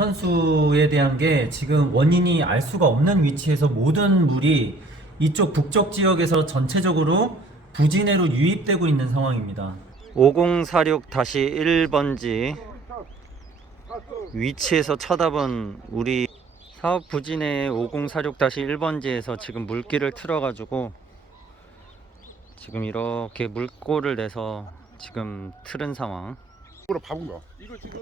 원천수에 대한 게 지금 원인이 알 수가 없는 위치에서 모든 물이 이쪽 북쪽 지역에서 전체적으로 부진해로 유입되고 있는 상황입니다. 5046-1번지 위치에서 쳐다본 우리 사업 부진해 5046-1번지에서 지금 물기를 틀어가지고 지금 이렇게 물꼬를 내서 지금 틀은 상황. 이거 박은 거. 이거 지금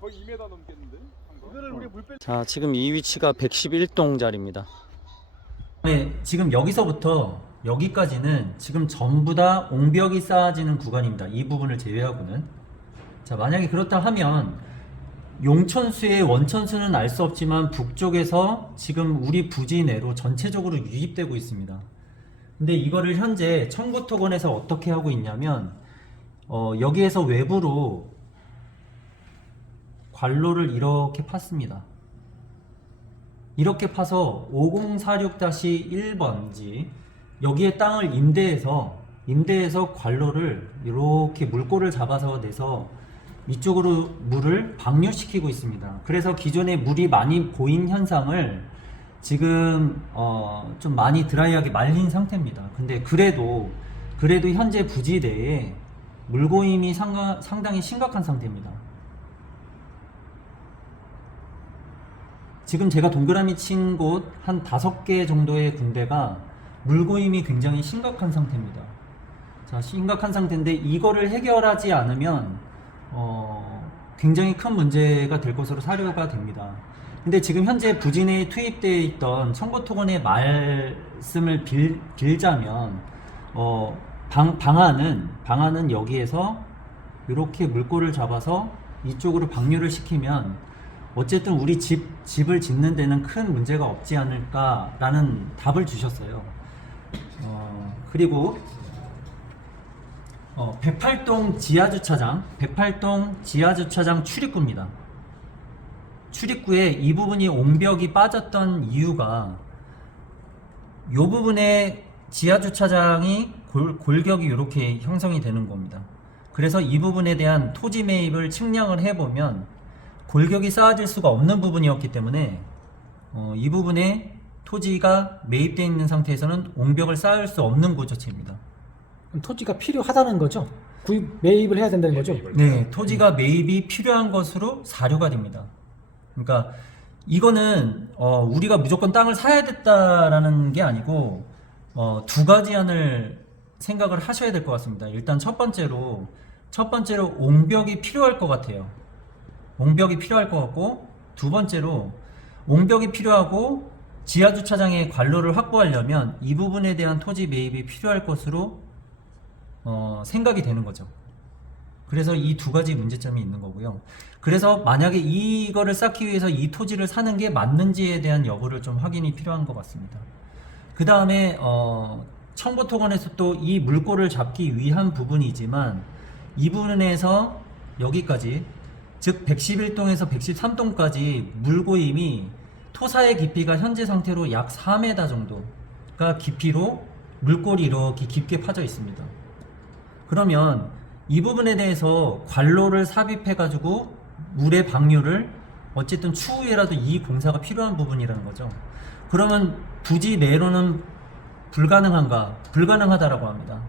거의 2m 넘겠는데? 이거를 우리 물 자, 지금 이 위치가 111동 자리입니다. 네, 지금 여기서부터 여기까지는 지금 전부 다 옹벽이 쌓아지는 구간입니다. 이 부분을 제외하고는. 자, 만약에 그렇다 하면 용천수의 원천수는 알 수 없지만 북쪽에서 지금 우리 부지 내로 전체적으로 유입되고 있습니다. 근데 이거를 현재 청구토건에서 어떻게 하고 있냐면 여기에서 외부로 관로를 이렇게 팠습니다. 이렇게 파서 5046-1번지 여기에 땅을 임대해서 관로를 이렇게 물꼬를 잡아서 내서 이쪽으로 물을 방류시키고 있습니다. 그래서 기존에 물이 많이 고인 현상을 지금 좀 많이 드라이하게 말린 상태입니다. 근데 그래도 현재 부지 내에 물고임이 상당히 심각한 상태입니다. 지금 제가 동그라미 친 곳 한 5개 정도의 군데가 물고임이 굉장히 심각한 상태입니다. 자, 심각한 상태인데 이거를 해결하지 않으면 굉장히 큰 문제가 될 것으로 사료가 됩니다. 근데 지금 현재 부진에 투입되어 있던 청구토건의 말씀을 빌자면 방안은 여기에서 이렇게 물꼬를 잡아서 이쪽으로 방류를 시키면 어쨌든 우리 집을 짓는 데는 큰 문제가 없지 않을까라는 답을 주셨어요. 그리고 108동 지하주차장 출입구입니다. 출입구에 이 부분이 옹벽이 빠졌던 이유가 이 부분에 지하주차장이 골격이 이렇게 형성이 되는 겁니다. 그래서 이 부분에 대한 토지 매입을 측량을 해보면 골격이 쌓아질 수가 없는 부분이었기 때문에 이 부분에 토지가 매입되어 있는 상태에서는 옹벽을 쌓을 수 없는 구조체입니다. 그럼 토지가 필요하다는 거죠? 매입을 해야 된다는 거죠? 네, 토지가 매입이 필요한 것으로 사료가 됩니다. 그러니까 이거는 우리가 무조건 땅을 사야 됐다라는 게 아니고 두 가지 안을 생각을 하셔야 될 것 같습니다. 일단 첫 번째로 옹벽이 필요할 것 같아요. 옹벽이 필요할 것 같고, 두 번째로 옹벽이 필요하고 지하주차장의 관로를 확보하려면 이 부분에 대한 토지 매입이 필요할 것으로 생각이 되는 거죠. 그래서 이 두 가지 문제점이 있는 거고요. 그래서 만약에 이거를 쌓기 위해서 이 토지를 사는 게 맞는지에 대한 여부를 좀 확인이 필요한 것 같습니다. 그 다음에 청구토건에서 또 이 물꼬를 잡기 위한 부분이지만 이 부분에서 여기까지, 즉 111동에서 113동까지 물고임이 토사의 깊이가 현재 상태로 약 4m 정도가 깊이로 물골이 이렇게 깊게 파져 있습니다. 그러면 이 부분에 대해서 관로를 삽입해 가지고 물의 방류를 어쨌든 추후에라도 이 공사가 필요한 부분이라는 거죠. 그러면 부지 내로는 불가능한가? 불가능하다라고 합니다.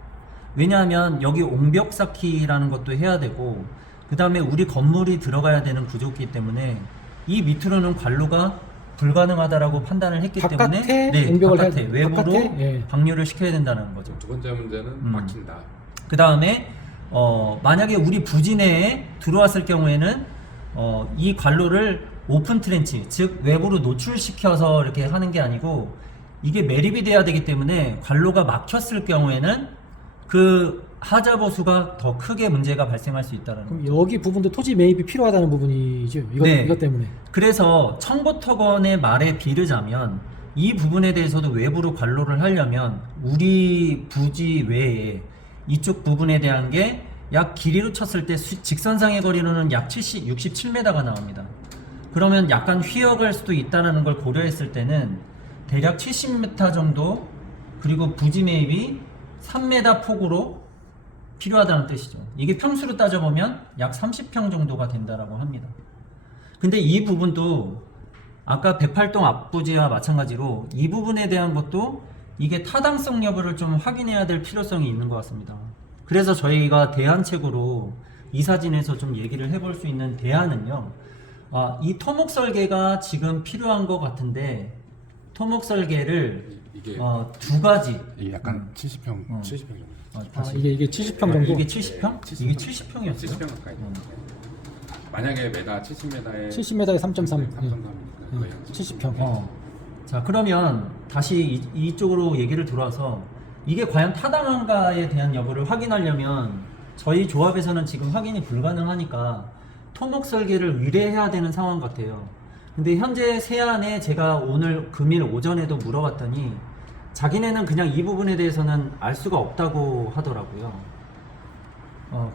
왜냐하면 여기 옹벽 쌓기라는 것도 해야 되고, 그 다음에 우리 건물이 들어가야 되는 구조이기 때문에 이 밑으로는 관로가 불가능하다라고 판단을 했기 때문에 바깥에 외부로 방류를 시켜야 된다는 거죠. 두 번째 문제는 막힌다. 그 다음에 만약에 우리 부지 내에 들어왔을 경우에는 이 관로를 오픈 트렌치, 즉 외부로 노출시켜서 이렇게 하는 게 아니고 이게 매립이 돼야 되기 때문에 관로가 막혔을 경우에는 그 하자 보수가 더 크게 문제가 발생할 수 있다는 그럼 거죠. 여기 부분도 토지 매입이 필요하다는 부분이죠. 이것 때문에. 그래서 청구토건의 말에 비르자면 이 부분에 대해서도 외부로 관로를 하려면 우리 부지 외에 이쪽 부분에 대한 게 약 길이로 쳤을 때 직선상의 거리로는 약 67m가 나옵니다. 그러면 약간 휘어갈 수도 있다는 걸 고려했을 때는 대략 70m 정도, 그리고 부지 매입이 3m 폭으로 필요하다는 뜻이죠. 이게 평수로 따져보면 약 30평 정도가 된다라고 합니다. 근데 이 부분도 아까 108동 앞부지와 마찬가지로 이 부분에 대한 것도 이게 타당성 여부를 좀 확인해야 될 필요성이 있는 것 같습니다. 그래서 저희가 대안책으로 이 사진에서 좀 얘기를 해볼 수 있는 대안은요. 이 토목 설계가 지금 필요한 것 같은데 토목 설계를 이게 두 가지. 이게 약간 70평, 70평 정도. 이게 70평 정도. 이게 70평? 이게 70평이었어요? 70평 가까이. 만약에 메다 70m에 70m에 3.3. 3.3이니까 거의 한 70평. 자, 그러면 다시 이쪽으로 얘기를 돌아서 이게 과연 타당한가에 대한 여부를 확인하려면 저희 조합에서는 지금 확인이 불가능하니까 토목 설계를 의뢰해야 되는 상황 같아요. 근데 현재 세안에 제가 오늘 금일 오전에도 물어봤더니 자기네는 그냥 이 부분에 대해서는 알 수가 없다고 하더라고요.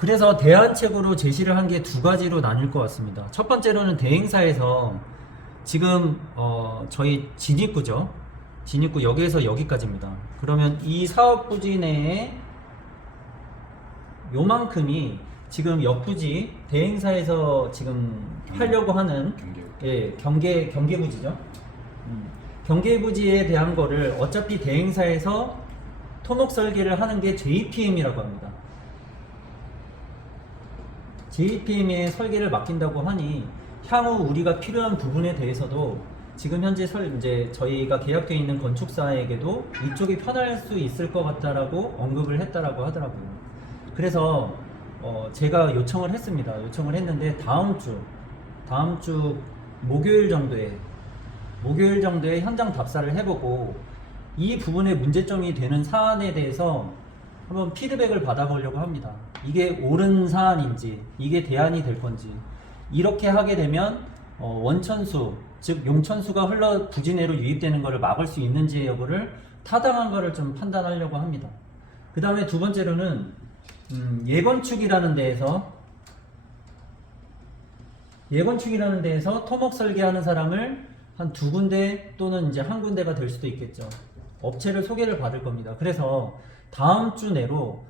그래서 대안책으로 제시를 한 게 두 가지로 나뉠 것 같습니다. 첫 번째로는 대행사에서 지금 저희 진입구죠. 진입구 여기에서 여기까지입니다. 그러면 이 사업 부지 내에 요만큼이 지금 옆부지 대행사에서 지금 하려고 하는 경계부지죠. 경계부지에 대한 거를 어차피 대행사에서 토목 설계를 하는 게 JPM이라고 합니다. JPM에 설계를 맡긴다고 하니 향후 우리가 필요한 부분에 대해서도 지금 현재 이제 저희가 계약되어 있는 건축사에게도 이쪽이 편할 수 있을 것 같다라고 언급을 했다라고 하더라고요. 그래서 제가 요청을 했습니다. 요청을 했는데 다음 주 목요일 정도에 현장 답사를 해보고 이 부분에 문제점이 되는 사안에 대해서 한번 피드백을 받아보려고 합니다. 이게 옳은 사안인지 이게 대안이 될 건지 이렇게 하게 되면 원천수 즉 용천수가 흘러 부지 내로 유입되는 것을 막을 수 있는지 여부를 타당한 것을 좀 판단하려고 합니다. 그 다음에 두 번째로는 예건축이라는 데에서 토목 설계하는 사람을 한 두 군데 또는 이제 한 군데가 될 수도 있겠죠. 업체를 소개를 받을 겁니다. 그래서 다음 주 내로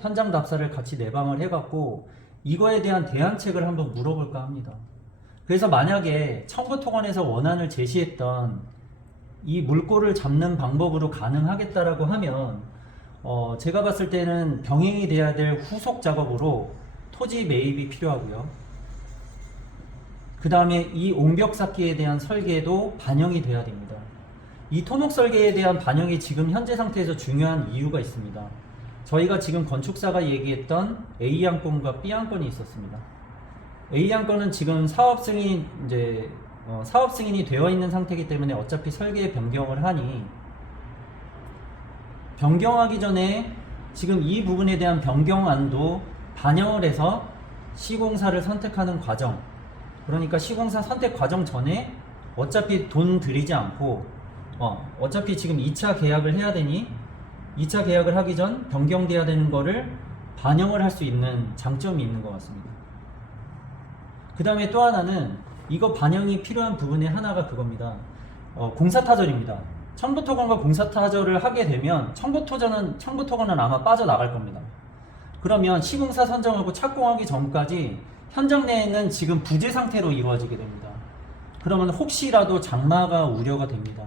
현장 답사를 같이 내방을 해갖고 이거에 대한 대안책을 한번 물어볼까 합니다. 그래서 만약에 청구토건에서 원안을 제시했던 이 물꼬를 잡는 방법으로 가능하겠다라고 하면 제가 봤을 때는 병행이 돼야 될 후속 작업으로 토지 매입이 필요하고요. 그 다음에 이 옹벽 쌓기에 대한 설계도 반영이 돼야 됩니다. 이 토목 설계에 대한 반영이 지금 현재 상태에서 중요한 이유가 있습니다. 저희가 지금 건축사가 얘기했던 A안건과 B안건이 있었습니다. A안건은 지금 사업 승인이 되어 있는 상태이기 때문에 어차피 설계 변경을 하니 변경하기 전에 지금 이 부분에 대한 변경안도 반영을 해서 시공사를 선택하는 과정, 그러니까 시공사 선택 과정 전에 어차피 돈 들이지 않고 어차피 지금 2차 계약을 해야 되니 2차 계약을 하기 전 변경돼야 되는 거를 반영을 할 수 있는 장점이 있는 것 같습니다. 그 다음에 또 하나는 이거 반영이 필요한 부분의 하나가 그겁니다. 공사타절입니다. 청부토건과 공사타절을 하게 되면 청부토건은 아마 빠져나갈 겁니다. 그러면 시공사 선정하고 착공하기 전까지 현장 내에는 지금 부재 상태로 이루어지게 됩니다. 그러면 혹시라도 장마가 우려가 됩니다.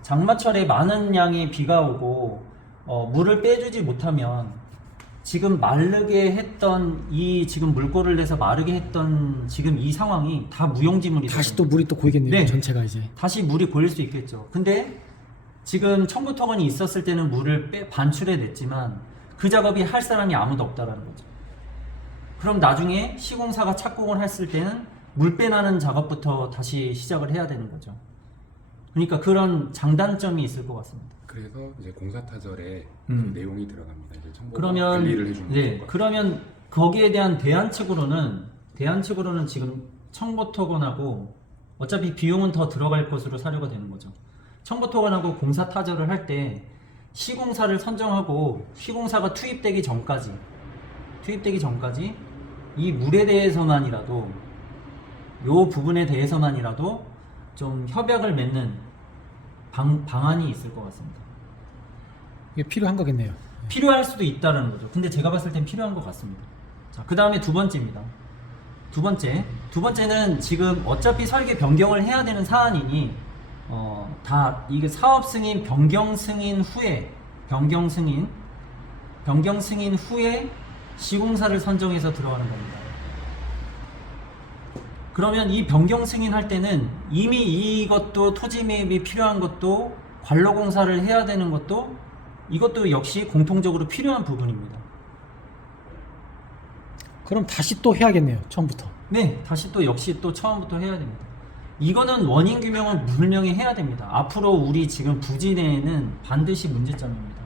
장마철에 많은 양의 비가 오고 물을 빼주지 못하면 지금 마르게 했던 이 지금 물꼬를 내서 마르게 했던 지금 이 상황이 다 무용지물이 다시 또 물이 또 고이겠네요. 네. 전체가 이제. 다시 물이 고일 수 있겠죠. 근데 지금 청부토건이 있었을 때는 물을 반출해 냈지만 그 작업이 할 사람이 아무도 없다라는 거죠. 그럼 나중에 시공사가 착공을 했을 때는 물 빼나는 작업부터 다시 시작을 해야 되는 거죠. 그러니까 그런 장단점이 있을 것 같습니다. 그래서 이제 공사타절에 그 내용이 들어갑니다. 이제 첨부 그러면 관리를 해주는 네, 그러면 거기에 대한 대안책으로는 지금 청부토건하고 어차피 비용은 더 들어갈 것으로 사료가 되는 거죠. 청부토건하고 공사타절을 할 때 시공사를 선정하고 시공사가 투입되기 전까지 이 물에 대해서만이라도 요 부분에 대해서만이라도 좀 협약을 맺는 방안이 있을 것 같습니다. 이게 필요한 거겠네요. 필요할 수도 있다는 거죠. 근데 제가 봤을 땐 필요한 것 같습니다. 자, 그 다음에 두 번째입니다. 두 번째는 지금 어차피 설계 변경을 해야 되는 사안이니 다 이게 사업 승인 변경 승인 후에 시공사를 선정해서 들어가는 겁니다. 그러면 이 변경 승인할 때는 이미 이것도 토지 매입이 필요한 것도 관로공사를 해야 되는 것도 이것도 역시 공통적으로 필요한 부분입니다. 그럼 다시 또 해야겠네요. 처음부터. 네, 다시 또 역시 또 처음부터 해야 됩니다. 이거는 원인 규명을 분명히 해야 됩니다. 앞으로 우리 지금 부지 내에는 반드시 문제점입니다.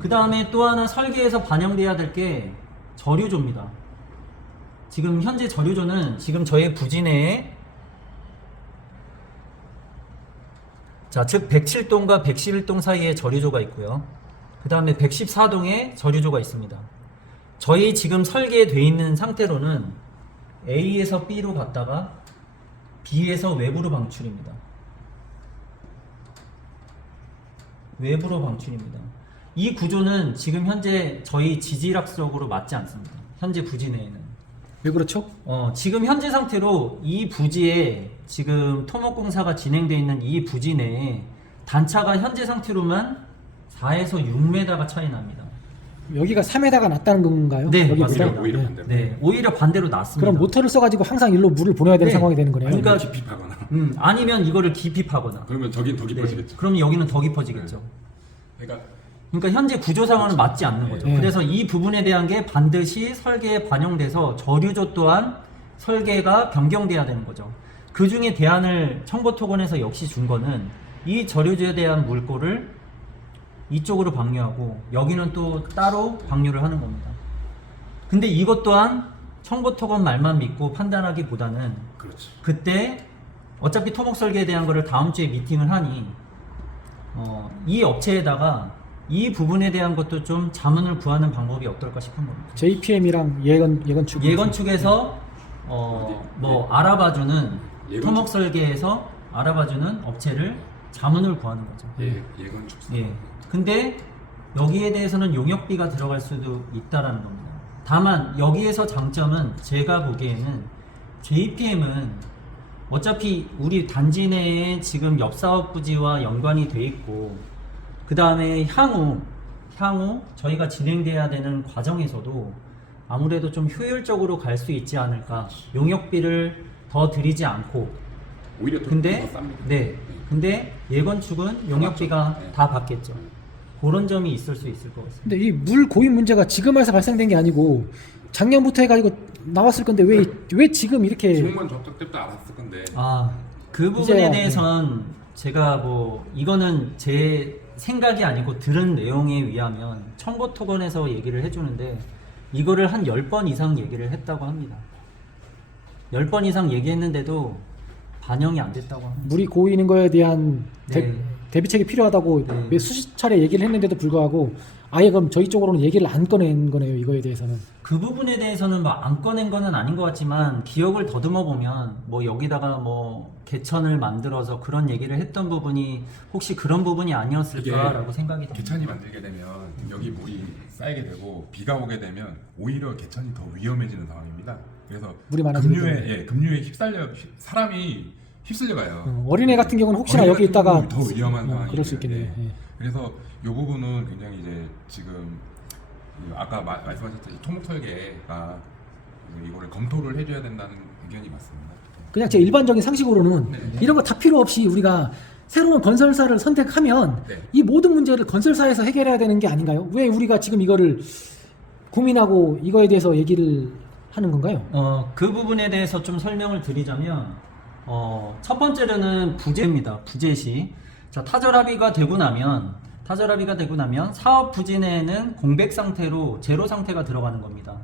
그 다음에 또 하나 설계에서 반영돼야 될 게 저류조입니다. 지금 현재 저류조는 지금 저희 부지 내에 즉 107동과 111동 사이에 저류조가 있고요. 그 다음에 114동에 저류조가 있습니다. 저희 지금 설계되어 있는 상태로는 A에서 B로 갔다가 B에서 외부로 방출입니다. 외부로 방출입니다. 이 구조는 지금 현재 저희 지질학적으로 맞지 않습니다. 현재 부지 내에는. 왜 그렇죠? 지금 현재 상태로 이 부지에 지금 토목공사가 진행되어 있는 이 부지 내에 단차가 현재 상태로만 4에서 6m가 차이 납니다. 여기가 3m가 낮다는 건가요? 네, 여기 맞습니다. 보다? 오히려 네. 반대로. 네, 오히려 반대로 낮습니다. 그럼 모터를 써가지고 항상 일로 물을 보내야 되는 네. 상황이 되는 거네요. 그러니까- 아니면 깊이 파거나. 아니면 이거를 깊이 파거나. 그러면 저긴 더 깊어지겠죠. 네, 그럼 여기는 더 깊어지겠죠. 그러니까 현재 구조상으로는 맞지 않는 거죠. 네. 그래서 이 부분에 대한 게 반드시 설계에 반영돼서 저류조 또한 설계가 변경돼야 되는 거죠. 그 중에 대안을 청보토건에서 역시 준 거는 이 저류조에 대한 물꼬를 이쪽으로 방류하고 여기는 또 따로 방류를 하는 겁니다. 근데 이것 또한 청보토건 말만 믿고 판단하기보다는 그렇죠. 그때 어차피 토목 설계에 대한 거를 다음 주에 미팅을 하니 이 업체에다가 이 부분에 대한 것도 좀 자문을 구하는 방법이 어떨까 싶은 겁니다. JPM이랑 예건축. 예건축에서 뭐 알아봐주는 예건축. 토목 설계에서 알아봐주는 업체를 자문을 구하는 거죠. 예건축. 예. 근데 여기에 대해서는 용역비가 들어갈 수도 있다라는 겁니다. 다만 여기에서 장점은 제가 보기에는 JPM은 어차피 우리 단지 내에 지금 옆 사업 부지와 연관이 돼 있고 그 다음에 향후 저희가 진행돼야 되는 과정에서도 아무래도 좀 효율적으로 갈 수 있지 않을까. 용역비를 더 들이지 않고. 오히려 더 근데 쌉니다. 네. 근데 예건축은 용역비가 네. 다 받겠죠. 그런 점이 있을 수 있을 것 같습니다. 근데 이 물 고입 문제가 지금 와서 발생된 게 아니고 작년부터 해가지고 나왔을 건데 왜 지금 이렇게 지금만 접촉 때부터 알았을 건데. 그 부분에 이제야, 대해서는 제가 이거는 제 생각이 아니고 들은 내용에 의하면 청보토건에서 얘기를 해주는데 이거를 한 10번 이상 얘기를 했다고 합니다. 10번 이상 얘기했는데도 반영이 안 됐다고 합니다. 물이 고이는 거에 대한 네. 대비책이 필요하다고 네. 몇 수십 차례 얘기를 했는데도 불구하고 아예 그럼 저희 쪽으로는 얘기를 안 꺼낸 거네요. 이거에 대해서는. 그 부분에 대해서는 막 안 꺼낸 거는 아닌 것 같지만 기억을 더듬어 보면 여기다가 개천을 만들어서 그런 얘기를 했던 부분이 혹시 그런 부분이 아니었을까라고 생각이 듭니다. 개천이 만들게 되면 여기 물이 쌓이게 되고 비가 오게 되면 오히려 개천이 더 위험해지는 상황입니다. 그래서 물이 많아지기 급류에 사람이 휩쓸려 가요. 어린애 같은 경우는 혹시나 여기 있다가 더 위험한 상황이 그럴 수 있겠네요. 예. 그래서 이 부분은 굉장히 이제 지금 아까 말씀하셨듯이 토목 설계가 이거를 검토를 해줘야 된다는 의견이 맞습니다. 그냥 제 일반적인 상식으로는 네. 이런 거 다 필요 없이 우리가 새로운 건설사를 선택하면 네. 이 모든 문제를 건설사에서 해결해야 되는 게 아닌가요? 왜 우리가 지금 이거를 고민하고 이거에 대해서 얘기를 하는 건가요? 그 부분에 대해서 좀 설명을 드리자면 첫 번째로는 부재입니다. 부재시. 자, 타절 합의가 되고 나면 사업 부지 내에는 공백 상태로 제로 상태가 들어가는 겁니다.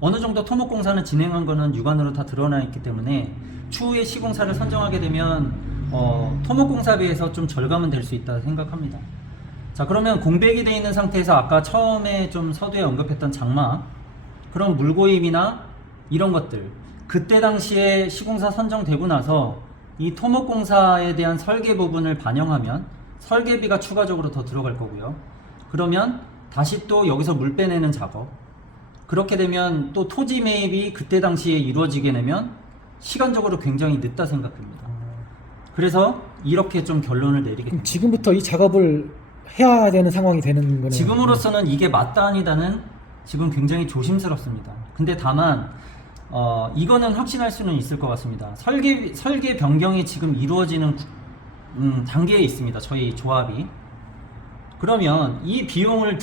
어느 정도 토목공사는 진행한 거는 육안으로 다 드러나 있기 때문에 추후에 시공사를 선정하게 되면 토목공사비에서 좀 절감은 될 수 있다 생각합니다. 자, 그러면 공백이 되어 있는 상태에서 아까 처음에 좀 서두에 언급했던 장막, 그런 물고임이나 이런 것들, 그때 당시에 시공사 선정되고 나서 이 토목공사에 대한 설계 부분을 반영하면 설계비가 추가적으로 더 들어갈 거고요. 그러면 다시 또 여기서 물 빼내는 작업. 그렇게 되면 또 토지 매입이 그때 당시에 이루어지게 되면 시간적으로 굉장히 늦다 생각합니다. 그래서 이렇게 좀 결론을 내리게 그럼 됩니다. 지금부터 이 작업을 해야 되는 상황이 되는 거네요. 지금으로서는 이게 맞다 아니다는 지금 굉장히 조심스럽습니다. 근데 다만 이거는 확신할 수는 있을 것 같습니다. 설계 변경이 지금 이루어지는 단계에 있습니다. 저희 조합이. 그러면 이 비용을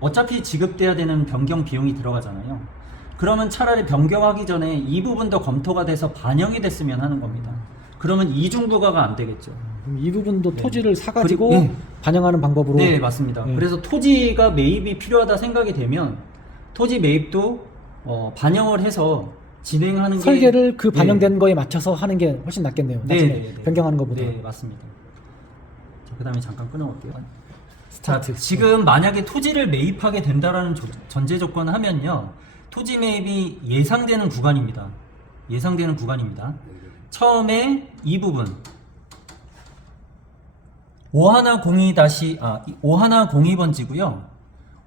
어차피 지급돼야 되는 변경 비용이 들어가잖아요. 그러면 차라리 변경하기 전에 이 부분도 검토가 돼서 반영이 됐으면 하는 겁니다. 그러면 이중부가가 안 되겠죠. 그럼 이 부분도 네. 토지를 사가지고 그리고- 네. 반영하는 방법으로. 네, 맞습니다. 네. 그래서 토지가 매입이 필요하다 생각이 되면 토지 매입도 반영을 해서 진행하는 게 설계를 그 네. 반영된 거에 맞춰서 하는 게 훨씬 낫겠네요. 네, 나중에 네, 네. 변경하는 것보다. 네, 맞습니다. 그 다음에 잠깐 끊어볼게요. 스타트. 지금 만약에 토지를 매입하게 된다라는 전제 조건을 하면요, 토지 매입이 예상되는 구간입니다. 예상되는 구간입니다. 처음에 이 부분 5102-5102번지고요.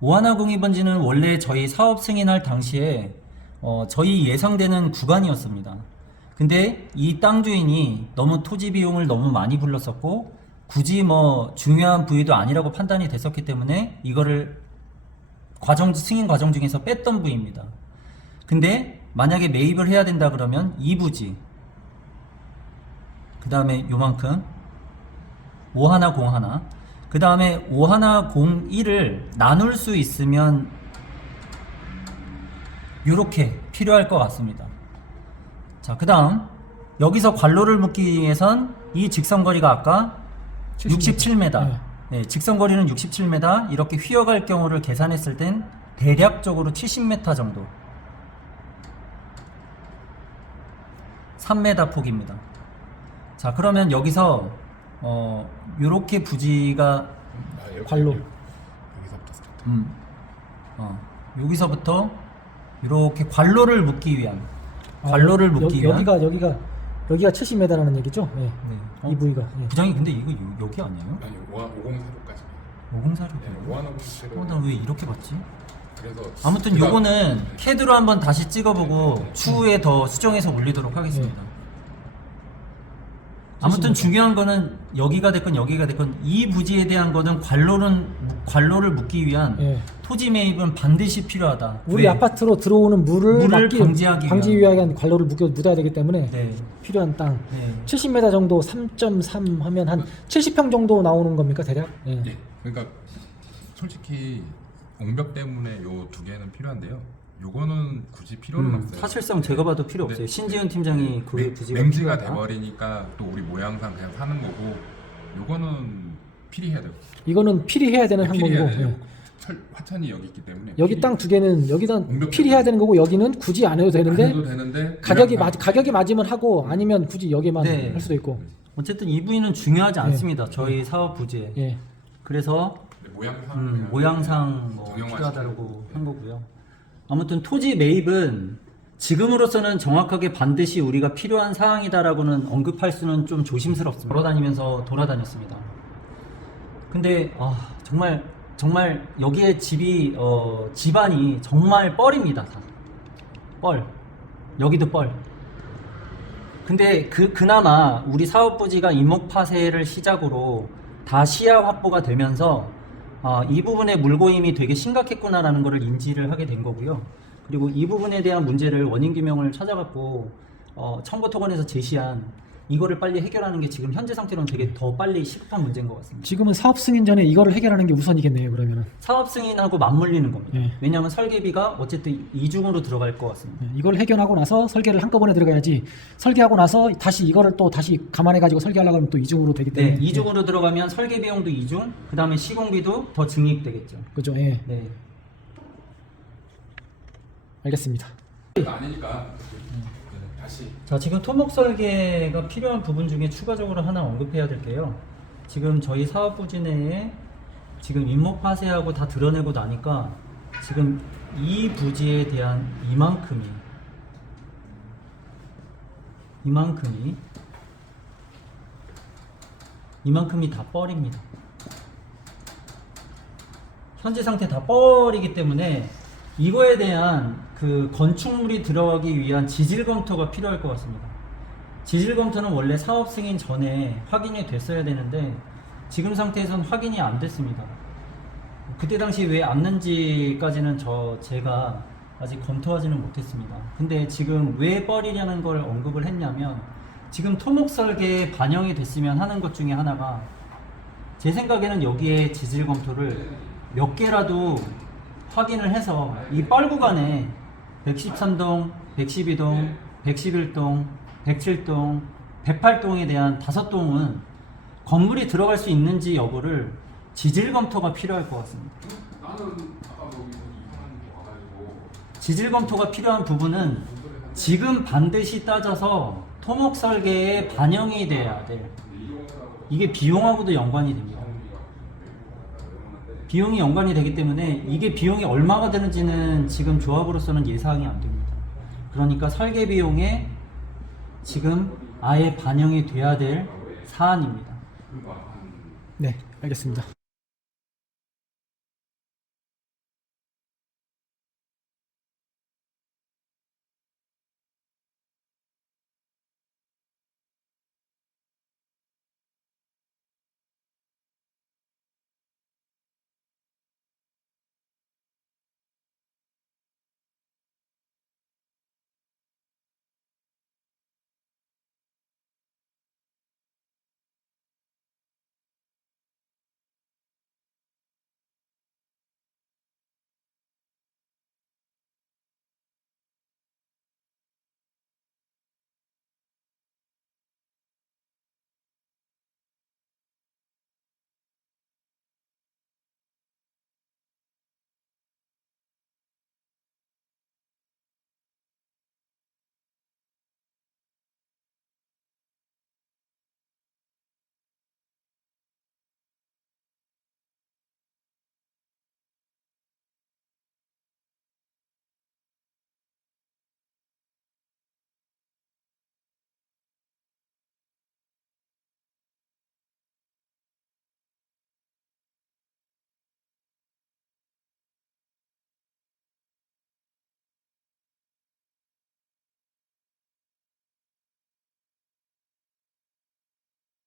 5102번지는 원래 저희 사업 승인할 당시에 저희 예상되는 구간이었습니다. 근데 이 땅 주인이 너무 토지 비용을 너무 많이 불렀었고 굳이 뭐 중요한 부위도 아니라고 판단이 됐었기 때문에 이거를 승인 과정 중에서 뺐던 부위입니다. 근데 만약에 매입을 해야 된다 그러면 이 부지, 그 다음에 요만큼 5101, 그 다음에 5101을 나눌 수 있으면 요렇게 필요할 것 같습니다. 자, 그 다음 여기서 관로를 묶기 위해선 이 직선거리가 아까 67m. 네. 네, 직선거리는 67m. 이렇게 휘어갈 경우를 계산했을 땐 대략적으로 70m 정도. 3m 폭입니다. 자, 그러면 여기서 요렇게 부지가 관로. 여기서부터 스타트. 여기서부터 이렇게 관로를 묶기 위한 여기가 70m라는 얘기죠? 네. 네. 이 부위가. 예. 부장이 근데 이거 여기 아니에요? 아니 504호까지. 504로. 네, 504호. 나 왜 이렇게 봤지? 그래서 아무튼 그다음- 요거는 캐드로 한번 다시 찍어보고 추후에 더 수정해서 올리도록 하겠습니다. 아무튼 중요한 거는 여기가 됐건 이 부지에 대한 거는 관로를 묶기 위한 예. 토지 매입은 반드시 필요하다. 우리 왜? 아파트로 들어오는 물을 방지하기 방지 위한 관로를 묻어야 되기 때문에 네. 필요한 땅. 네. 70m 정도 3.3 하면 한 70평 정도 나오는 겁니까 대략? 예. 예. 그러니까 솔직히 옹벽 때문에 요 두 개는 필요한데요. 요거는 굳이 필요는 없어요. 사실상 제가 봐도 필요 없어요. 네. 신지은 팀장이 그 부지가 맹지가 필요하다. 돼버리니까 또 우리 모양상 그냥 사는 거고 요거는 필요해야 돼요. 이거는 필요해야 되는 항목이고. 필요해야 돼요. 예. 화천이 여기 있기 때문에 여기 땅 두 개는 여기다 옹벽 필요해야 되는 거고 여기는 굳이 안 해도 되는데 안 해도 되는데 가격이 맞으면 하고 아니면 굳이 여기만 네. 할 수도 있고. 어쨌든 이 부위는 중요하지 않습니다. 저희 사업 부지에. 예. 그래서 모양상 모양상 뭐 정형화 필요하다고 시키고. 한 거고요. 아무튼 토지 매입은 지금으로서는 정확하게 반드시 우리가 필요한 사항이다라고는 언급할 수는 좀 조심스럽습니다. 돌아다녔습니다. 근데 정말 여기에 집안이 정말 뻘입니다. 다. 뻘. 여기도 뻘. 근데 그나마 우리 사업 부지가 임목 파쇄를 시작으로 다 시야 확보가 되면서 이 부분의 물고임이 되게 심각했구나라는 것을 인지를 하게 된 거고요. 그리고 이 부분에 대한 문제를 원인 규명을 찾아갖고 청구토건에서 제시한 이거를 빨리 해결하는 게 지금 현재 상태로는 되게 더 빨리 시급한 문제인 것 같습니다. 지금은 사업 승인 전에 이거를 해결하는 게 우선이겠네요. 그러면은. 사업 승인하고 맞물리는 겁니다. 예. 왜냐하면 설계비가 어쨌든 이중으로 들어갈 것 같습니다. 예, 이걸 해결하고 나서 설계를 한꺼번에 들어가야지. 설계하고 나서 다시 이거를 또 다시 감안해 가지고 설계하려고 하면 또 이중으로 되기 네, 때문에. 이중으로 들어가면 설계 비용도 이중, 그 다음에 시공비도 더 증액되겠죠. 그죠? 예. 네. 알겠습니다. 아니니까 다시 자, 지금 토목 설계가 필요한 부분 중에 추가적으로 하나 언급해야 될 게요. 지금 저희 사업 부지 내에 지금 임목 파쇄하고 다 드러내고 나니까 지금 이 부지에 대한 이만큼이 다 뻘입니다. 현재 상태 다 뻘이기 때문에 이거에 대한 그 건축물이 들어가기 위한 지질 검토가 필요할 것 같습니다. 지질 검토는 원래 사업 승인 전에 확인이 됐어야 되는데 지금 상태에선 확인이 안 됐습니다. 그때 당시 왜 안 는지까지는 제가 아직 검토하지는 못했습니다. 근데 지금 왜 뻘이냐는 걸 언급을 했냐면 지금 토목 설계에 반영이 됐으면 하는 것 중에 하나가 제 생각에는 여기에 지질 검토를 몇 개라도 확인을 해서 이 뻘 구간에 113동, 112동, 111동, 107동, 108동에 대한 5동은 건물이 들어갈 수 있는지 여부를 지질 검토가 필요할 것 같습니다. 지질 검토가 필요한 부분은 지금 반드시 따져서 토목 설계에 반영이 돼야 돼. 이게 비용하고도 연관이 됩니다. 비용이 연관이 되기 때문에 이게 비용이 얼마가 되는지는 지금 조합으로서는 예상이 안 됩니다. 그러니까 설계 비용에 지금 아예 반영이 돼야 될 사안입니다. 네, 알겠습니다.